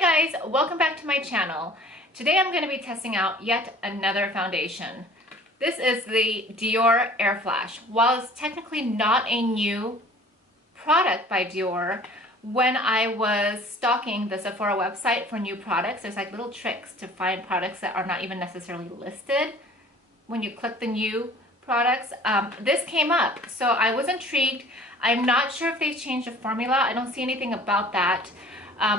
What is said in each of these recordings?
guys, welcome back to my channel. Today I'm going to be testing out yet another foundation. This is the Dior Airflash. While it's technically not a new product by Dior, when I was stalking the Sephora website for new products, there's like little tricks to find products that are not even necessarily listed. When you click the new products, this came up, so I was intrigued. I'm not sure if they've changed the formula. I don't see anything about that.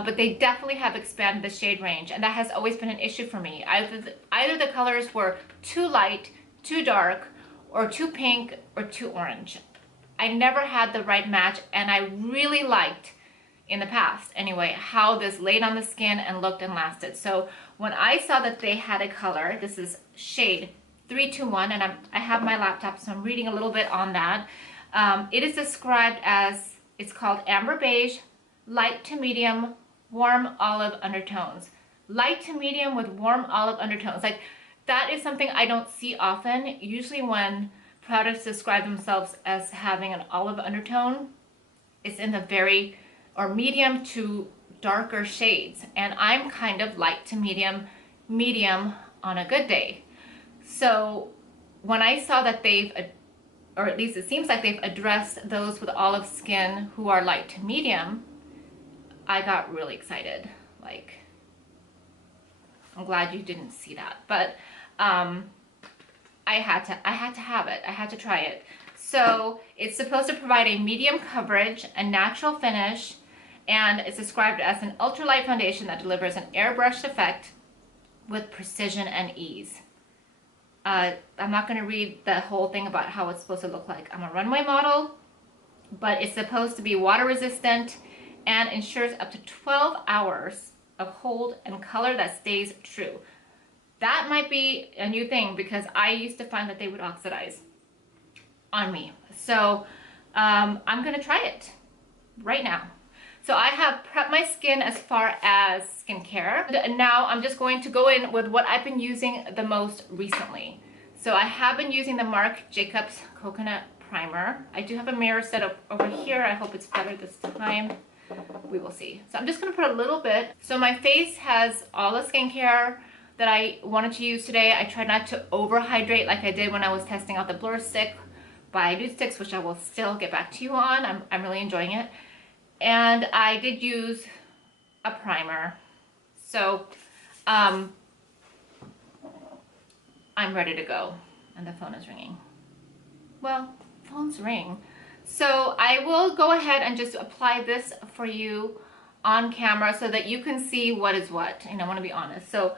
But they definitely have expanded the shade range, and that has always been an issue for me. Either the colors were too light, too dark, or too pink, or too orange. I never had the right match, and I really liked, in the past anyway, how this laid on the skin and looked and lasted. So when I saw that they had a color, this is shade 321, and I have my laptop, so I'm reading a little bit on that. It is described as, it's called Amber Beige, light to medium, warm olive undertones. Light to medium with warm olive undertones. Like, that is something I don't see often. Usually when products describe themselves as having an olive undertone, it's in the very, or medium to darker shades. And I'm kind of light to medium, medium on a good day. So when I saw that they've, or at least it seems like they've addressed those with olive skin who are light to medium, I got really excited. Like, I'm glad you didn't see that, but I had to have it. I had to try it. So it's supposed to provide a medium coverage, a natural finish, and it's described as an ultralight foundation that delivers an airbrushed effect with precision and ease. I'm not going to read the whole thing about how it's supposed to look like. I'm a runway model, but it's supposed to be water resistant and ensures up to 12 hours of hold and color that stays true. That might be a new thing because I used to find that they would oxidize on me. So I'm gonna try it right now. So I have prepped my skin as far as skincare. And now I'm just going to go in with what I've been using the most recently. So I have been using the Marc Jacobs Coconut Primer. I do have a mirror set up over here. I hope it's better this time. We will see. So I'm just going to put a little bit. So my face has all the skincare that I wanted to use today. I tried not to overhydrate like I did when I was testing out the Blur Stick by Nude Sticks, which I will still get back to you on. I'm really enjoying it. And I did use a primer. So I'm ready to go. And the phone is ringing. Well, phones ring. So I will go ahead and just apply this for you on camera so that you can see what is what. And I want to be honest. So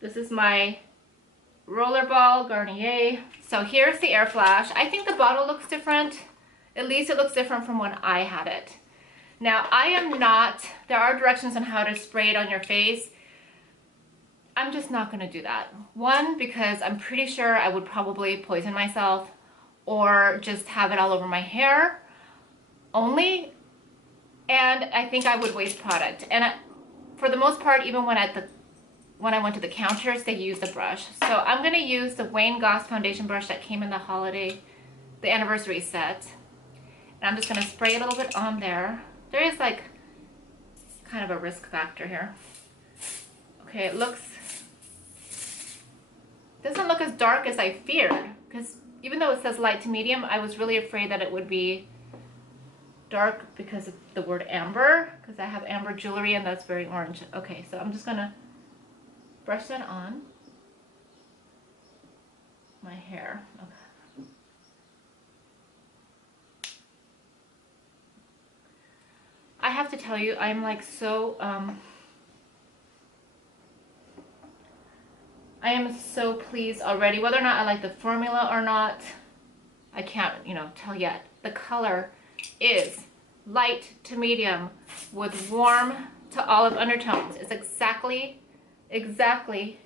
this is my Rollerball Garnier. So here's the Airflash. I think the bottle looks different. At least it looks different from when I had it. Now I am not, there are directions on how to spray it on your face. I'm just not going to do that. One, because I'm pretty sure I would probably poison myself, or just have it all over my hair only, and I think I would waste product. And for the most part, even when I went to the counters, they used the brush. So I'm gonna use the Wayne Goss foundation brush that came in the anniversary set, and I'm just gonna spray a little bit on there. There is like kind of a risk factor here. Okay, it doesn't look as dark as I feared, because even though it says light to medium, I was really afraid that it would be dark because of the word amber, because I have amber jewelry and that's very orange. Okay, so I'm just gonna brush that on my hair. Okay. I have to tell you, I'm like so, I am so pleased already. Whether or not I like the formula or not, I can't, tell yet. The color is light to medium with warm to olive undertones. It's exactly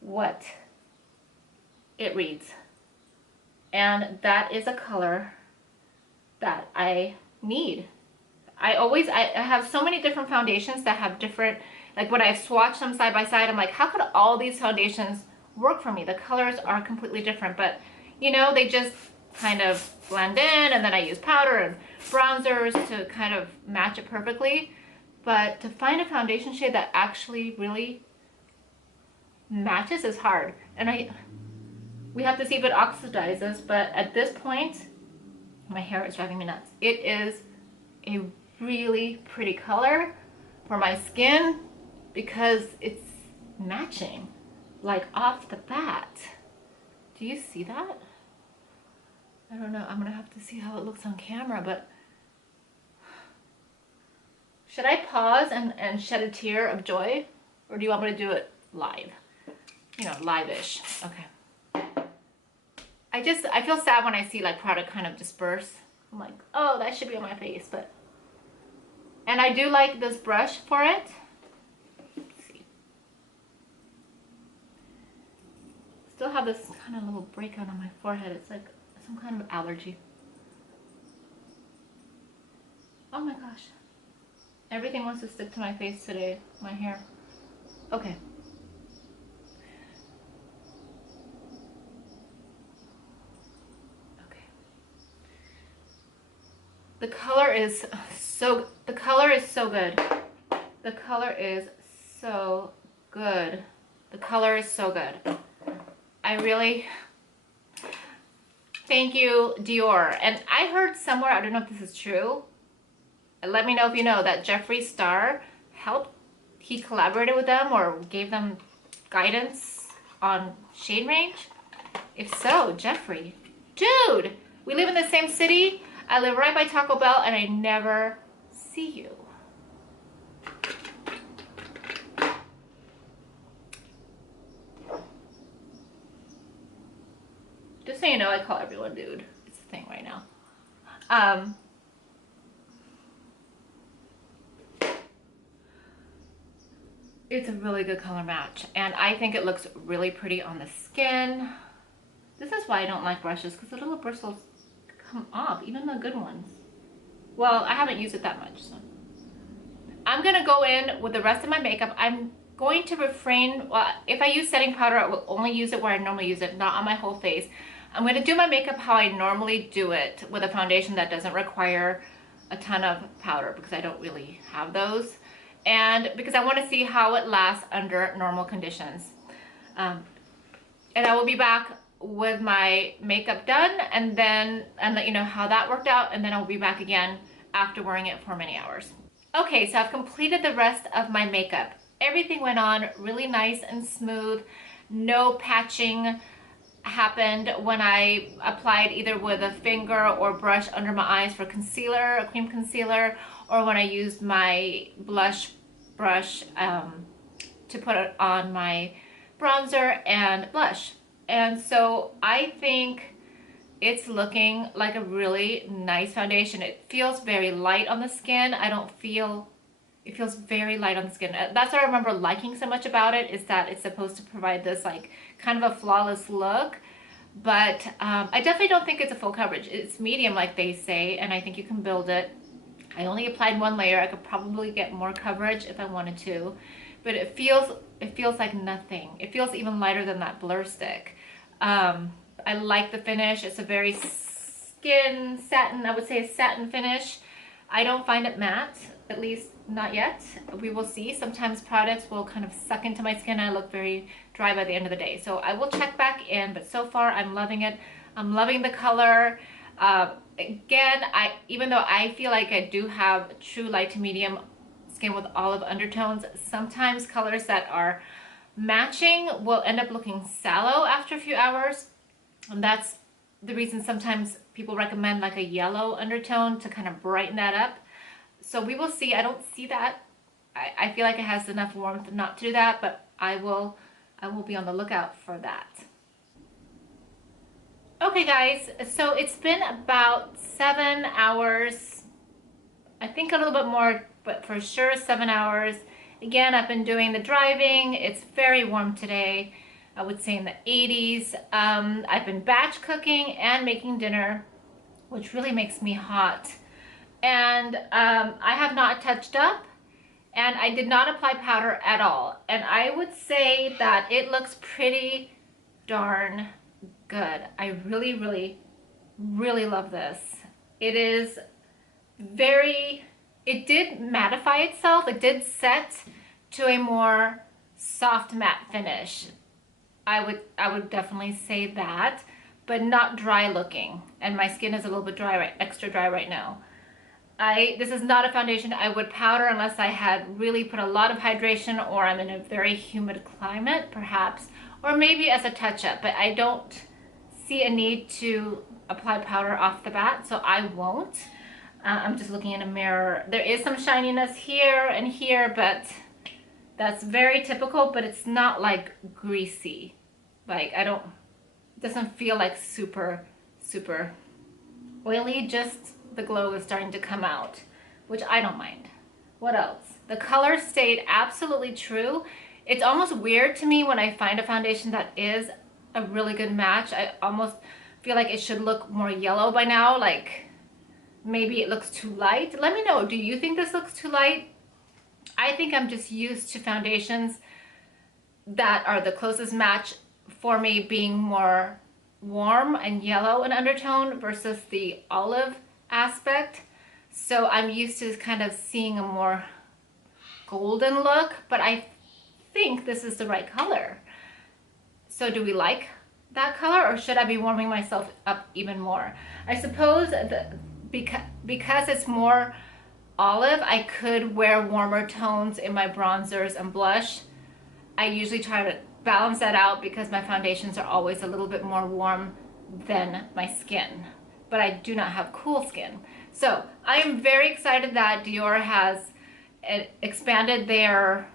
what it reads. And that is a color that I need. I have so many different foundations that have different, like when I've swatched them side by side, I'm like, how could all these foundations work for me? The colors are completely different, but they just kind of blend in, and then I use powder and bronzers to kind of match it perfectly. but to find a foundation shade that actually really matches is hard. And we have to see if it oxidizes, but at this point, my hair is driving me nuts. It is a really pretty color for my skin because it's matching, like off the bat. Do you see that? I don't know, I'm gonna have to see how it looks on camera, but should I pause and shed a tear of joy? Or do you want me to do it live? You know, live-ish. Okay. I feel sad when I see like product kind of disperse. I'm like, oh, that should be on my face, but. And I do like this brush for it. Let's see. Still have this kind of little breakout on my forehead. It's like some kind of allergy. Oh my gosh. Everything wants to stick to my face today, my hair. Okay. Okay. The color is so good. The color is so good. The color is so good. I really thank you, Dior. And I heard somewhere, I don't know if this is true, let me know if you know, that Jeffree Star helped, he collaborated with them or gave them guidance on shade range. If so, Jeffree, dude, we live in the same city. I live right by Taco Bell and I never see you. Just so you know, I call everyone dude. It's the thing right now. It's a really good color match and I think it looks really pretty on the skin. This is why I don't like brushes, because the little bristles come off, even the good ones. Well, I haven't used it that much, so. I'm gonna go in with the rest of my makeup. I'm going to refrain, well, if I use setting powder, I will only use it where I normally use it, not on my whole face. I'm gonna do my makeup how I normally do it, with a foundation that doesn't require a ton of powder, because I don't really have those. And because I wanna see how it lasts under normal conditions. And I will be back with my makeup done and let you know how that worked out, and then I'll be back again after wearing it for many hours. Okay, so I've completed the rest of my makeup. Everything went on really nice and smooth. No patching happened when I applied either with a finger or brush under my eyes for concealer, a cream concealer, or when I used my blush brush to put it on my bronzer and blush. And so I think it's looking like a really nice foundation. It feels very light on the skin. It feels very light on the skin. That's what I remember liking so much about it, is that it's supposed to provide this like kind of a flawless look. But I definitely don't think it's a full coverage. It's medium like they say, and I think you can build it. I only applied one layer. I could probably get more coverage if I wanted to, but it feels like nothing. It feels even lighter than that blur stick. I like the finish. It's a very skin satin, I would say a satin finish. I don't find it matte, at least not yet. We will see. Sometimes products will kind of suck into my skin and I look very dry by the end of the day. So I will check back in, but so far I'm loving it. I'm loving the color. Again, even though I feel like I do have true light to medium skin with olive undertones, sometimes colors that are matching will end up looking sallow after a few hours. And that's the reason sometimes people recommend like a yellow undertone to kind of brighten that up. So we will see. I don't see that. I feel like it has enough warmth not to do that, but I will be on the lookout for that. Okay guys, so it's been about 7 hours. I think a little bit more, but for sure 7 hours. Again, I've been doing the driving. It's very warm today. I would say in the 80s. I've been batch cooking and making dinner, which really makes me hot. And I have not touched up, and I did not apply powder at all. And I would say that it looks pretty darn good. I really, really, really love this. It is very it did mattify itself. It did set to a more soft matte finish. I would definitely say that, but not dry looking. And my skin is a little bit dry, right, extra dry right now. This is not a foundation I would powder unless I had really put a lot of hydration, or I'm in a very humid climate perhaps, or maybe as a touch-up, but I don't see a need to apply powder off the bat, so I won't. I'm just looking in a mirror. There is some shininess here and here, but that's very typical, but it's not like greasy. Like it doesn't feel like super oily, just the glow is starting to come out, which I don't mind. What else? The color stayed absolutely true. It's almost weird to me when I find a foundation that is a really good match. I almost feel like it should look more yellow by now, like maybe it looks too light. Let me know, do you think this looks too light? I think I'm just used to foundations that are the closest match for me being more warm and yellow in undertone versus the olive aspect. So I'm used to kind of seeing a more golden look, but I think this is the right color. So do we like that color, or should I be warming myself up even more? I suppose that because it's more olive, I could wear warmer tones in my bronzers and blush. I usually try to balance that out because my foundations are always a little bit more warm than my skin, but I do not have cool skin. So I am very excited that Dior has expanded their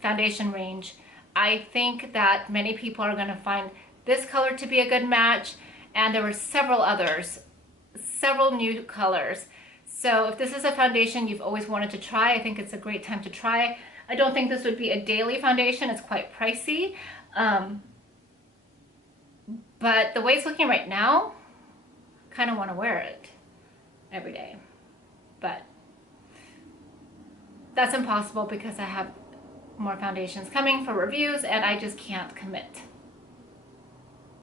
foundation range. I think that many people are going to find this color to be a good match, and there were several others, several new colors. So if this is a foundation you've always wanted to try, I think it's a great time to try. I don't think this would be a daily foundation. It's quite pricey. But the way it's looking right now, I kind of want to wear it every day. But that's impossible because I have more foundations coming for reviews and I just can't commit.